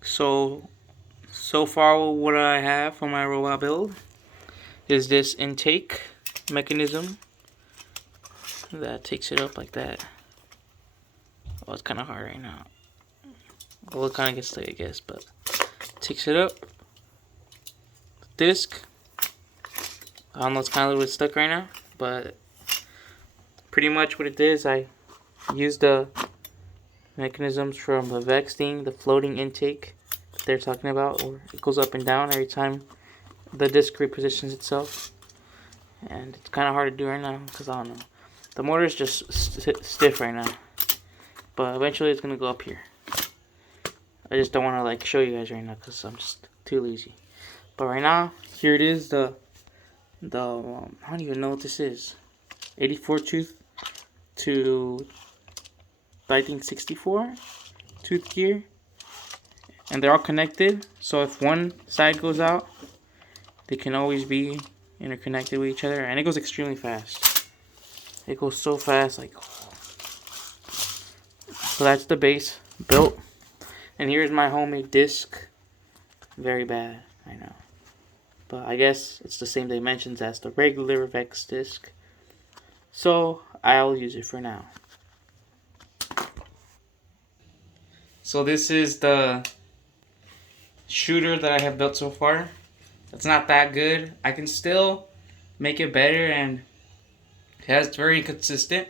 So far what I have for my robot build is this intake mechanism that takes it up like that. Oh, it's kind of hard right now. Well, it kind of gets late, I guess, but takes it up. Disc. I don't know, it's kind of a little bit stuck right now, but pretty much what it is, I used the mechanisms from the VEX thing, the floating intake that they're talking about, or it goes up and down every time the disc repositions itself. And it's kind of hard to do right now because I don't know. The motor is just stiff right now, but eventually it's gonna go up here. I just don't want to like show you guys right now because I'm just too lazy. But right now, here it is. I don't even know what this is. 84 tooth to I think 64 tooth gear, and they're all connected. So if one side goes out, they can always be interconnected with each other, and it goes extremely fast. It goes so fast, like. So that's the base built, and here's my homemade disc. Very bad, I know, but I guess it's the same dimensions as the regular VEX disc, so I'll use it for now. So this is the shooter that I have built so far. It's not that good. I can still make it better, and it's very consistent,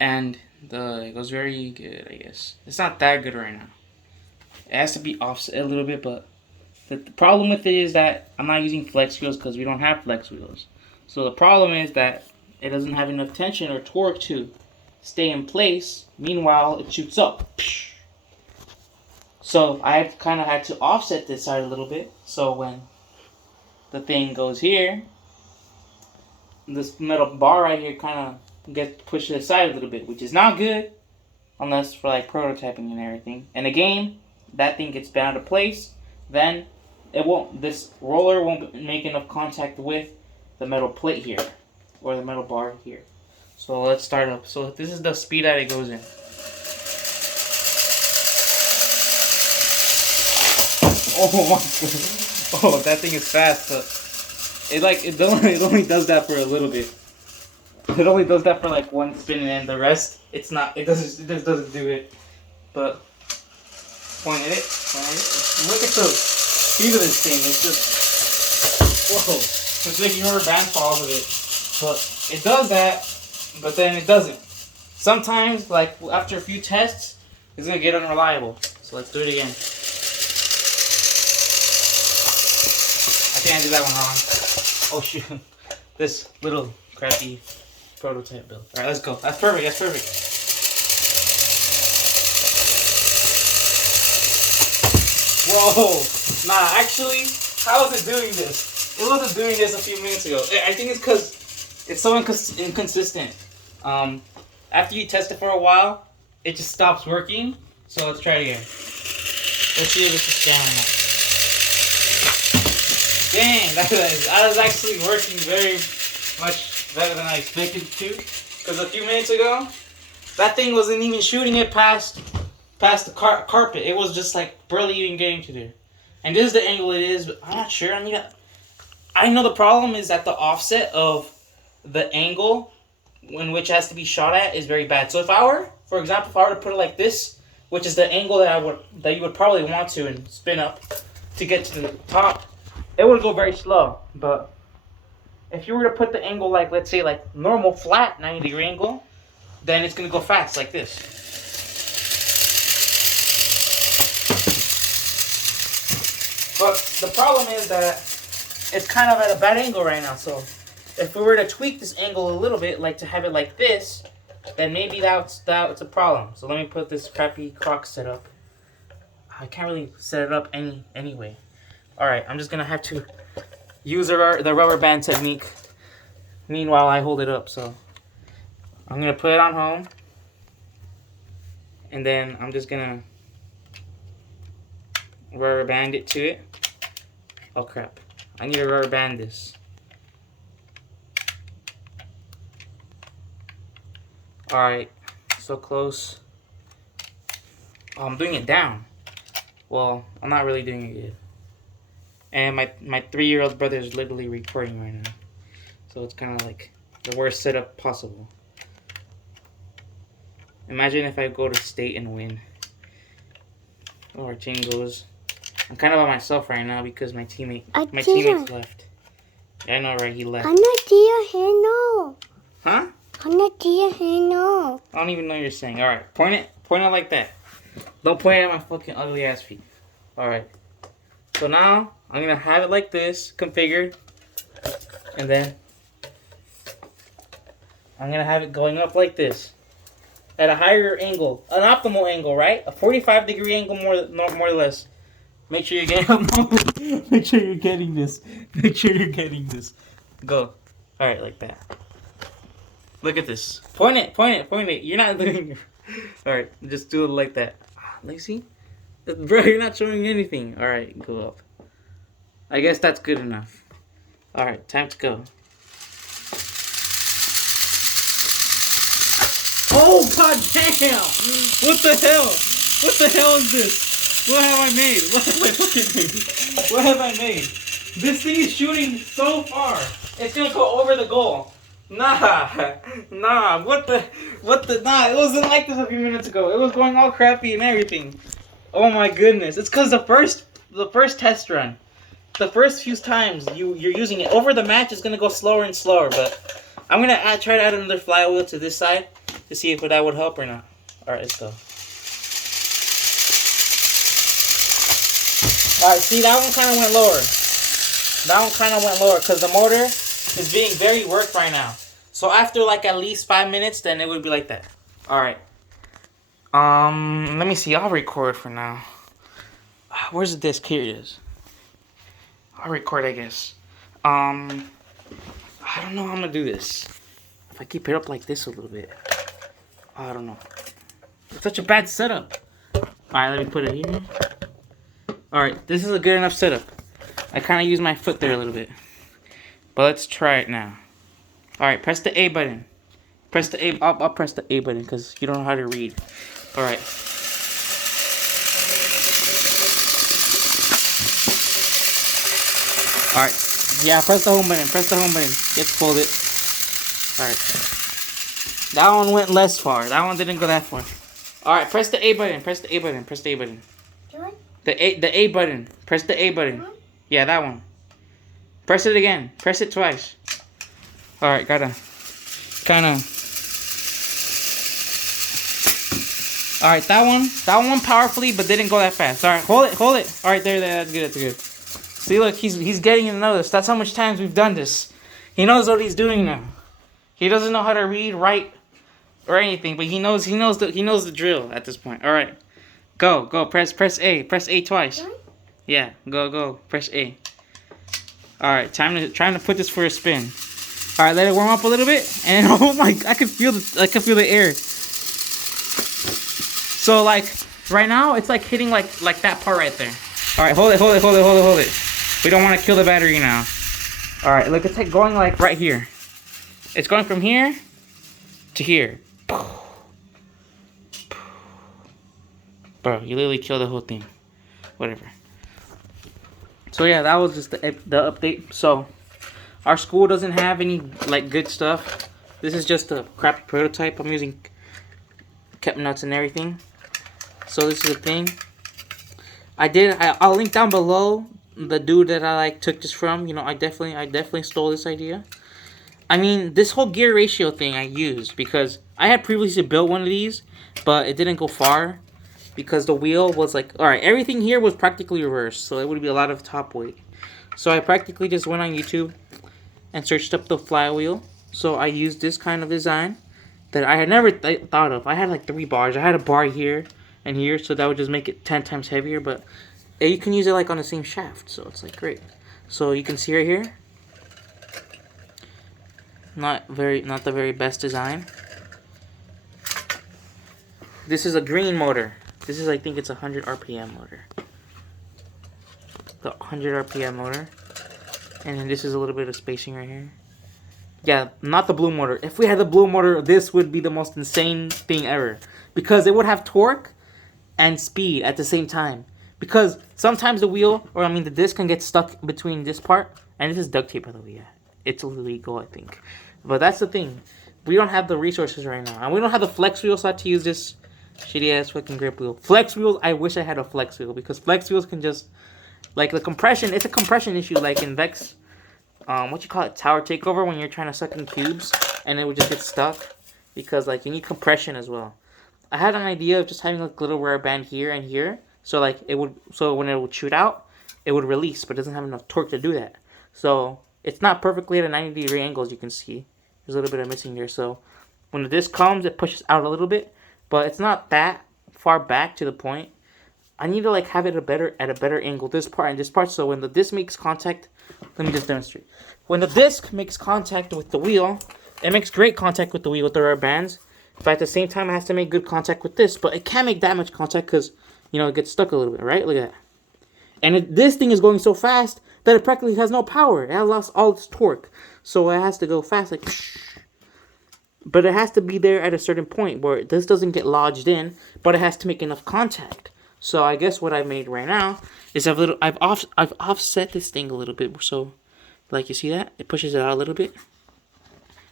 and it goes very good, I guess. It's not that good right now. It has to be offset a little bit, but the problem with it is that I'm not using flex wheels because we don't have flex wheels. So the problem is that it doesn't have enough tension or torque to stay in place. Meanwhile, it shoots up. So I kind of had to offset this side a little bit. So when the thing goes here, this metal bar right here kind of gets pushed aside a little bit, which is not good unless for like prototyping and everything. And again, that thing gets bound to place, then this roller won't make enough contact with the metal plate here or the metal bar here. So let's start up. So this is the speed that it goes in. Oh my god! Oh, that thing is fast, but it only does that for a little bit. It only does that for like one spin, and then the rest it just doesn't do it. But point at it. Look at the speed of this thing. It's just whoa! It's making rubber band falls of it. But it does that, but then it doesn't. Sometimes, like after a few tests, it's gonna get unreliable. So let's do it again. I think I did that one wrong. Oh shoot. This little crappy prototype build. Alright, let's go. That's perfect. That's perfect. Whoa. Nah, actually, how is it doing this? It wasn't doing this a few minutes ago. I think it's because it's so inconsistent. After you test it for a while, it just stops working. So let's try it again. Let's see if this is scanning it. Dang, that was actually working very much better than I expected it to. Because a few minutes ago, that thing wasn't even shooting it past the carpet. It was just like barely even getting to there. And this is the angle it is, but I'm not sure. I mean, I know the problem is that the offset of the angle in which it has to be shot at is very bad. So if I were, for example, if I were to put it like this, which is the angle that you would probably want to and spin up to get to the top, it would go very slow. But if you were to put the angle like, let's say like normal flat 90-degree angle, then it's going to go fast like this. But the problem is that it's kind of at a bad angle right now. So if we were to tweak this angle a little bit, like to have it like this, then maybe that's a problem. So let me put this crappy crock setup. I can't really set it up anyway. Alright, I'm just going to have to use the rubber band technique. Meanwhile, I hold it up. So I'm going to put it on home. And then I'm just going to rubber band it to it. Oh crap. I need to rubber band this. Alright, so close. Oh, I'm doing it down. Well, I'm not really doing it good. And my 3-year-old brother is literally recording right now. So it's kind of like the worst setup possible. Imagine if I go to state and win. Oh, our team goes. I'm kind of by myself right now because my teammates left. Yeah, I know, right? He left. Huh? I don't even know what you're saying. All right, point it like that. Don't point it at my fucking ugly ass feet. All right. So now I'm gonna have it like this, configured, and then I'm gonna have it going up like this, at a higher angle, an optimal angle, right? A 45-degree angle, more or less. Make sure you're getting. Make sure you're getting this. Make sure you're getting this. Go. All right, like that. Look at this. Point it. You're not doing it. All right, just do it like that. Lazy, bro, you're not showing anything. All right, go up. I guess that's good enough. All right, time to go. Oh, god damn! What the hell? What the hell is this? What have I made? What have I fucking made? What have I made? This thing is shooting so far. It's gonna go over the goal. Nah, what the, nah, it wasn't like this a few minutes ago. It was going all crappy and everything. Oh my goodness. It's because the first test run, the first few times you're using it, over the match it's gonna go slower and slower, but I'm gonna try to add another flywheel to this side to see if that would help or not. Alright, let's go. Alright, see, that one kind of went lower. That one kind of went lower because the motor is being very worked right now. So after like at least 5 minutes, then it would be like that. Alright. Let me see. I'll record for now. Where's the disc? Here it is. I'll record, I guess. I don't know how I'm gonna do this. If I keep it up like this a little bit. I don't know. It's such a bad setup. Alright, let me put it here. Alright, this is a good enough setup. I kind of use my foot there a little bit. But let's try it now. Alright, press the A button. Press the A. I'll press the A button because you don't know how to read. Alright. Alright. Yeah, press the home button. Press the home button. Let's hold it. Alright. That one went less far. That one didn't go that far. Alright, press the A button. Press the A button. Press the A button. The A button. Press the A button. Yeah, that one. Press it again. Press it twice. Alright, gotta kinda. Alright, that one went powerfully but didn't go that fast. Alright, hold it. Alright, there, that's good. See, look, he's getting to know this. That's how much times we've done this. He knows what he's doing now. He doesn't know how to read, write, or anything, but he knows the drill at this point. Alright. Go, press A. Press A twice. Yeah, go, press A. Alright, trying to put this for a spin. Alright, let it warm up a little bit, and oh my, I can feel the air. So like right now, it's like hitting like that part right there. Alright, hold it. We don't want to kill the battery now. Alright, look, it's like going like right here. It's going from here to here. Bro, you literally killed the whole thing. Whatever. So yeah, that was just the update. So our school doesn't have any like good stuff. This is just a crappy prototype. I'm using kept nuts and everything. So this is the thing. I'll link down below the dude that I like took this from. You know, I definitely stole this idea. I mean, this whole gear ratio thing I used because I had previously built one of these, but it didn't go far because the wheel was like, alright, everything here was practically reversed, so it would be a lot of top weight. So I practically just went on YouTube and searched up the flywheel. So I used this kind of design that I had never thought of. I had like 3 bars. I had a bar here and here, so that would just make it 10 times heavier, but you can use it like on the same shaft, so it's like great. So you can see right here, not the very best design. This is a green motor. This is, I think it's a 100 RPM motor. The 100 RPM motor. And then this is a little bit of spacing right here. Yeah, not the blue motor. If we had the blue motor, this would be the most insane thing ever. Because it would have torque and speed at the same time. Because sometimes the wheel, or I mean the disc, can get stuck between this part. And this is duct tape, by the way. Yeah. It's illegal, I think. But that's the thing. We don't have the resources right now. And we don't have the flex wheel, so I had to use this shitty ass fucking grip wheel. Flex wheels, I wish I had a flex wheel. Because flex wheels can just... Like the compression, it's a compression issue like in VEX. What you call it? Tower takeover, when you're trying to suck in cubes. And it would just get stuck. Because like you need compression as well. I had an idea of just having like a little rubber band here and here. So like it would, so when it would shoot out, it would release, but it doesn't have enough torque to do that. So it's not perfectly at a 90-degree angle, as you can see. There's a little bit of missing there. So when the disc comes, it pushes out a little bit, but it's not that far back to the point. I need to like have it at a better angle, this part and this part. So when the disc makes contact, let me just demonstrate. When the disc makes contact with the wheel, it makes great contact with the wheel with the rubber bands. But at the same time, it has to make good contact with this. But it can't make that much contact because, you know, it gets stuck a little bit, right? Look at that. And this thing is going so fast that it practically has no power. It has lost all its torque. So it has to go fast, like, but it has to be there at a certain point where this doesn't get lodged in, but it has to make enough contact. So I guess what I've made right now is I've offset this thing a little bit. So, like, you see that? It pushes it out a little bit.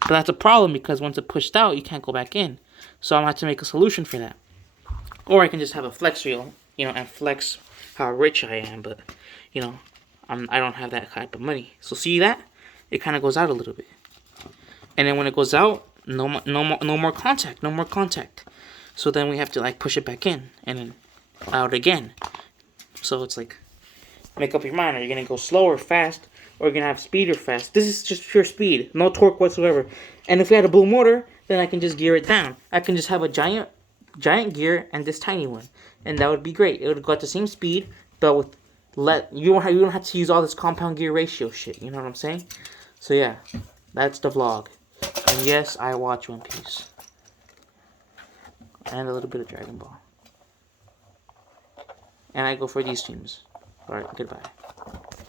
But that's a problem because once it's pushed out, you can't go back in. So I'm going to have to make a solution for that. Or I can just have a flex reel, you know, and flex how rich I am. But, you know, I don't have that type of money. So see that? It kind of goes out a little bit. And then when it goes out, no more contact. No more contact. So then we have to, like, push it back in. And then out again. So it's like, make up your mind. Are you going to go slow or fast? Or you're going to have speed or fast? This is just pure speed. No torque whatsoever. And if we had a blue motor, then I can just gear it down. I can just have a giant gear and this tiny one. And that would be great. It would go at the same speed, but with you don't have to use all this compound gear ratio shit. You know what I'm saying? So yeah, that's the vlog. And yes, I watch One Piece. And a little bit of Dragon Ball. And I go for these streams. Alright, goodbye.